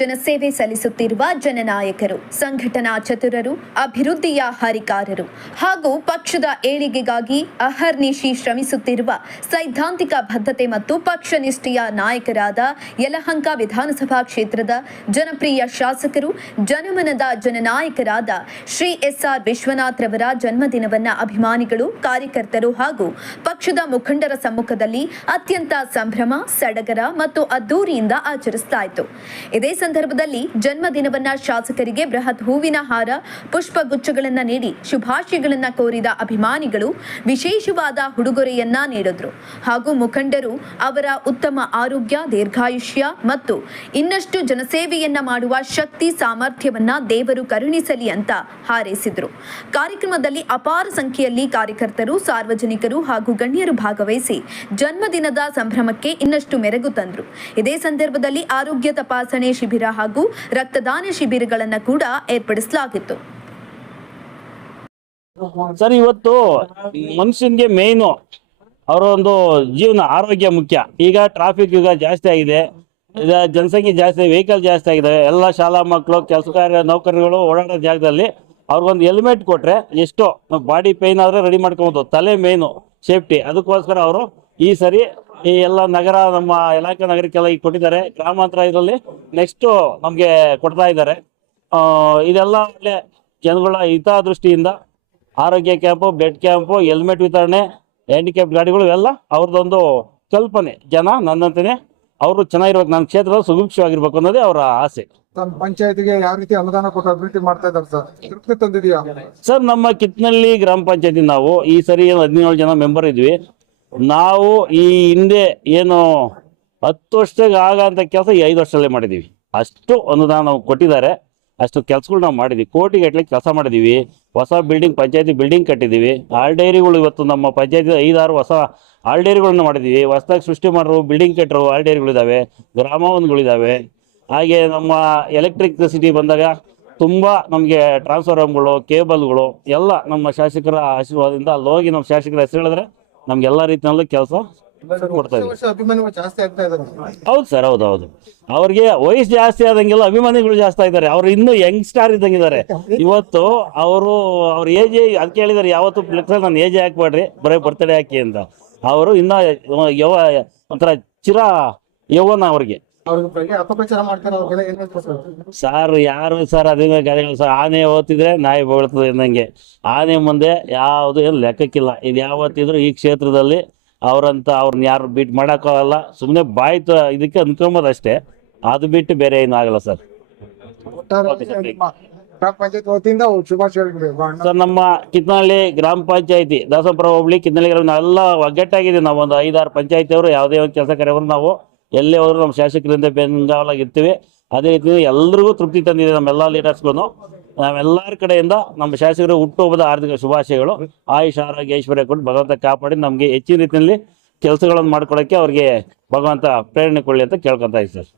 ಜನಸೇವೆ ಸಲ್ಲಿಸುತ್ತಿರುವ ಜನನಾಯಕರು, ಸಂಘಟನಾ ಚತುರರು, ಅಭಿವೃದ್ಧಿಯ ಹರಿಕಾರರು ಹಾಗೂ ಪಕ್ಷದ ಏಳಿಗೆಗಾಗಿ ಅಹರ್ನಿಶಿ ಶ್ರಮಿಸುತ್ತಿರುವ ಸೈದ್ಧಾಂತಿಕ ಬದ್ಧತೆ ಮತ್ತು ಪಕ್ಷನಿಷ್ಠೆಯ ನಾಯಕರಾದ ಯಲಹಂಕ ವಿಧಾನಸಭಾ ಕ್ಷೇತ್ರದ ಜನಪ್ರಿಯ ಶಾಸಕರು, ಜನಮನದ ಜನನಾಯಕರಾದ ಶ್ರೀ ಎಸ್.ಆರ್. ವಿಶ್ವನಾಥ್ ರವರ ಜನ್ಮದಿನವನ್ನ ಅಭಿಮಾನಿಗಳು, ಕಾರ್ಯಕರ್ತರು ಹಾಗೂ ಪಕ್ಷದ ಮುಖಂಡರ ಸಮ್ಮುಖದಲ್ಲಿ ಅತ್ಯಂತ ಸಂಭ್ರಮ, ಸಡಗರ ಮತ್ತು ಅದ್ದೂರಿಯಿಂದ ಆಚರಿಸಲಾಯಿತು. ಇದೇ ಸಂದರ್ಭದಲ್ಲಿ ಜನ್ಮದಿನವನ್ನ ಶಾಸಕರಿಗೆ ಬೃಹತ್ ಹೂವಿನ ಹಾರ, ಪುಷ್ಪಗುಚ್ಛಗಳನ್ನು ನೀಡಿ ಶುಭಾಶಯಗಳನ್ನು ಕೋರಿದ ಅಭಿಮಾನಿಗಳು ವಿಶೇಷವಾದ ಉಡುಗೊರೆಯನ್ನ ನೀಡಿದ್ರು ಹಾಗೂ ಮುಖಂಡರು ಅವರ ಉತ್ತಮ ಆರೋಗ್ಯ, ದೀರ್ಘಾಯುಷ್ಯ ಮತ್ತು ಇನ್ನಷ್ಟು ಜನಸೇವೆಯನ್ನ ಮಾಡುವ ಶಕ್ತಿ, ಸಾಮರ್ಥ್ಯವನ್ನ ದೇವರು ಕರುಣಿಸಲಿ ಅಂತ ಹಾರೈಸಿದ್ರು. ಕಾರ್ಯಕ್ರಮದಲ್ಲಿ ಅಪಾರ ಸಂಖ್ಯೆಯಲ್ಲಿ ಕಾರ್ಯಕರ್ತರು, ಸಾರ್ವಜನಿಕರು ಹಾಗೂ ಗಣ್ಯರು ಭಾಗವಹಿಸಿ ಜನ್ಮದಿನದ ಸಂಭ್ರಮಕ್ಕೆ ಇನ್ನಷ್ಟು ಮೆರುಗು ತಂದರು. ಇದೇ ಸಂದರ್ಭದಲ್ಲಿ ಆರೋಗ್ಯ ತಪಾಸಣೆ ಶಿಬಿರ ಹಾಗೂ ರಕ್ತದಾನ ಶಿಬಿರಗಳನ್ನು ಕೂಡ ಏರ್ಪಡಿಸಲಾಗಿತ್ತು. ಸರ್, ಇವತ್ತು ಮನುಷ್ಯನಿಗೆ ಮೇಯ್ನು ಅವರ ಒಂದು ಜೀವನ ಆರೋಗ್ಯ ಮುಖ್ಯ. ಈಗ ಟ್ರಾಫಿಕ್ ಈಗ ಜಾಸ್ತಿ ಆಗಿದೆ, ಈಗ ಜನಸಂಖ್ಯೆ ಜಾಸ್ತಿ, ವೆಹಿಕಲ್ ಜಾಸ್ತಿ ಆಗಿದೆ. ಎಲ್ಲ ಶಾಲಾ ಮಕ್ಕಳು, ಕೆಲಸಗಾರ, ನೌಕರರುಗಳು ಓಡಾಡೋ ಜಾಗದಲ್ಲಿ ಅವ್ರಿಗೊಂದು ಹೆಲ್ಮೆಟ್ ಕೊಟ್ರೆ ಎಷ್ಟೋ ಬಾಡಿ ಪೇನ್ ಆದ್ರೆ ರೆಡಿ ಮಾಡ್ಕೊಬೋದು. ತಲೆ ಮೇಯ್ನು ಸೇಫ್ಟಿ. ಅದಕ್ಕೋಸ್ಕರ ಅವರು ಈ ಸರಿ ಈ ಎಲ್ಲ ನಗರ, ನಮ್ಮ ಯಲಹಂಕ ನಗರಕ್ಕೆಲ್ಲ ಈಗ ಕೊಟ್ಟಿದ್ದಾರೆ. ಗ್ರಾಮಾಂತರ ಇದರಲ್ಲಿ ನೆಕ್ಸ್ಟ್ ನಮಗೆ ಕೊಡ್ತಾ ಇದ್ದಾರೆ. ಇದೆಲ್ಲ ಒಳ್ಳೆ ಜನಗಳ ಹಿತದೃಷ್ಟಿಯಿಂದ ಆರೋಗ್ಯ ಕ್ಯಾಂಪು, ಬ್ಲಡ್ ಕ್ಯಾಂಪು, ಹೆಲ್ಮೆಟ್ ವಿತರಣೆ, ಹ್ಯಾಂಡಿಕ್ಯಾಪ್ ಗಾಡಿಗಳು ಎಲ್ಲ ಅವ್ರದ್ದೊಂದು ಕಲ್ಪನೆ. ಜನ ನನ್ನಂತಾನೆ ಅವರು ಚೆನ್ನಾಗಿರ್ಬೇಕು, ನನ್ನ ಕ್ಷೇತ್ರದಲ್ಲಿ ಸುಭಿಕ್ಷವಾಗಿರ್ಬೇಕು ಅನ್ನೋದೇ ಅವರ ಆಸೆ. ಪಂಚಾಯತ್ಗೆ ಯಾವ ರೀತಿ ಅನುದಾನ ಕೊಟ್ಟು ಅಭಿವೃದ್ಧಿ ಮಾಡ್ತಾ ಇದ್ದಾರೆ ಸರ್, ತೃಪ್ತಿ ತಂದಿದೆಯಾ ಸರ್? ನಮ್ಮ ಕಿತ್ನಳ್ಳಿ ಗ್ರಾಮ ಪಂಚಾಯತಿ ನಾವು ಈ ಸರಿ 17 ಜನ ಮೆಂಬರ್ ಇದ್ವಿ. ನಾವು ಈ ಹಿಂದೆ ಏನು 10 ವರ್ಷದಾಗ ಆಗಂತ ಕೆಲಸ ಈ 5 ವರ್ಷದಲ್ಲೇ ಮಾಡಿದೀವಿ. ಅಷ್ಟು ಅನುದಾನ ನಾವು ಕೊಟ್ಟಿದ್ದಾರೆ, ಅಷ್ಟು ಕೆಲಸಗಳು ನಾವು ಮಾಡಿದ್ವಿ. ಕೋಟಿಗಟ್ಟಲೆ ಕೆಲಸ ಮಾಡಿದೀವಿ. ಹೊಸ ಬಿಲ್ಡಿಂಗ್, ಪಂಚಾಯತಿ ಬಿಲ್ಡಿಂಗ್ ಕಟ್ಟಿದೀವಿ. ಹಾಲ್ ಡೈರಿಗಳು ಇವತ್ತು ನಮ್ಮ ಪಂಚಾಯತಿ 5-6 ಹೊಸ ಹಾಲ್ ಡೈರಿಗಳನ್ನ ಮಾಡಿದೀವಿ. ಹೊಸದಾಗಿ ಸೃಷ್ಟಿ ಮಾಡಿರೋ ಬಿಲ್ಡಿಂಗ್ ಕಟ್ಟಿರೋ ಹಾಲ್ ಡೈರಿಗಳಿದ್ದಾವೆ, ಗ್ರಾಮವನ್ಗಳಿದ್ದಾವೆ. ಹಾಗೆ ನಮ್ಮ ಎಲೆಕ್ಟ್ರಿಸಿಟಿ ಬಂದಾಗ ತುಂಬ ನಮಗೆ ಟ್ರಾನ್ಸ್ಫಾರ್ಮರ್ಗಳು, ಕೇಬಲ್ಗಳು ಎಲ್ಲ ನಮ್ಮ ಶಾಸಕರ ಆಶೀರ್ವಾದದಿಂದ ಅಲ್ಲಿ ಹೋಗಿ ನಮ್ಮ ಶಾಸಕರ ಹೆಸರು ಹೇಳಿದ್ರೆ ನಮ್ಗೆಲ್ಲ ರೀತಿಯಲ್ಲೂ ಕೆಲಸ ಕೊಡ್ತಾ ಇದ್ದಾರೆ. ಹೌದು ಸರ್, ಹೌದು. ಅವ್ರಿಗೆ ವಯಸ್ಸು ಜಾಸ್ತಿ ಆದಂಗೆಲ್ಲ ಅಭಿಮಾನಿಗಳು ಜಾಸ್ತಿ ಇದ್ದಾರೆ. ಅವ್ರು ಇನ್ನೂ ಯಂಗ್ ಸ್ಟಾರ್ ಇದ್ದಂಗಿದ್ದಾರೆ. ಇವತ್ತು ಅವ್ರ ಏಜ್ ಅದಕ್ಕೆ ಹೇಳಿದಾರೆ, ಯಾವತ್ತು ಫ್ಲೆಕ್ಸಲ್ಲಿ ನಾನು ಏಜ್ ಹಾಕ್ಬೇಡ್ರಿ, ಬರೀ ಬರ್ತಡೇ ಹಾಕಿ ಅಂತ. ಅವರು ಇನ್ನ ಒಂಥರ ಚಿರ ಯೌವನ ಅವ್ರಿಗೆ. ಸರ್, ಯಾರು ಸರ್ ಅದೇನೋ ಗಾದೆಗಳು ಸರ್. ಆನೆ ಓದ್ತಿದ್ರೆ ನಾಯಿ ಬೀಳ್ತದೆ ಅನ್ನಂಗೆ. ಆನೆ ಮುಂದೆ ಯಾವುದು ಏನು ಲೆಕ್ಕಕ್ಕಿಲ್ಲ. ಇದು ಯಾವತ್ತಿದ್ರು ಈ ಕ್ಷೇತ್ರದಲ್ಲಿ ಅವ್ರಂತ ಅವ್ರನ್ನ ಯಾರು ಬೀಟ್ ಮಾಡೋಕ್ಕಾಗಲ್ಲ. ಸುಮ್ಮನೆ ಬಾಯ್ತು ಇದಕ್ಕೆ ಅನ್ಕೊಂಬೋದು ಅಷ್ಟೇ, ಅದು ಬಿಟ್ಟು ಬೇರೆ ಏನೂ ಆಗಲ್ಲ ಸರ್. ಸರ್, ನಮ್ಮ ಕಿತ್ನಳ್ಳಿ ಗ್ರಾಮ ಪಂಚಾಯತಿ, ದಾಸಪುರ ಹೋಬಳಿ, ಕಿತ್ನಳ್ಳಿ ಗ್ರಾಮ ಎಲ್ಲ ಒಗ್ಗಟ್ಟಾಗಿದೆ. ನಾವು ಒಂದು 5-6 ಪಂಚಾಯತಿಯವರು ಯಾವುದೇ ಒಂದು ಕೆಲಸ ಕಾರ್ಯವರು ನಾವು ಎಲ್ಲೇ ಹೋದ್ರು ನಮ್ಮ ಶಾಸಕರಿಂದ ಬೆಂಗಾವಲಾಗಿರ್ತೀವಿ. ಅದೇ ರೀತಿ ಎಲ್ರಿಗೂ ತೃಪ್ತಿ ತಂದಿದೆ ನಮ್ಮೆಲ್ಲ ಲೀಡರ್ಸ್ಗೂ. ನಾವೆಲ್ಲರ ಕಡೆಯಿಂದ ನಮ್ಮ ಶಾಸಕರು ಹುಟ್ಟುಹಬ್ಬದ ಹಾರ್ದಿಕ ಶುಭಾಶಯಗಳು. ಆಯುಷ್, ಆರೋಗ್ಯ, ಐಶ್ವರ್ಯ ಕೊಟ್ಟು ಭಗವಂತ ಕಾಪಾಡಿ ನಮಗೆ ಹೆಚ್ಚಿನ ರೀತಿಯಲ್ಲಿ ಕೆಲಸಗಳನ್ನು ಮಾಡ್ಕೊಳ್ಳೋಕ್ಕೆ ಅವ್ರಿಗೆ ಭಗವಂತ ಪ್ರೇರಣೆ ಕೊಡಲಿ ಅಂತ ಕೇಳ್ಕೊತಾ ಇದ್ದೀವಿ ಸರ್.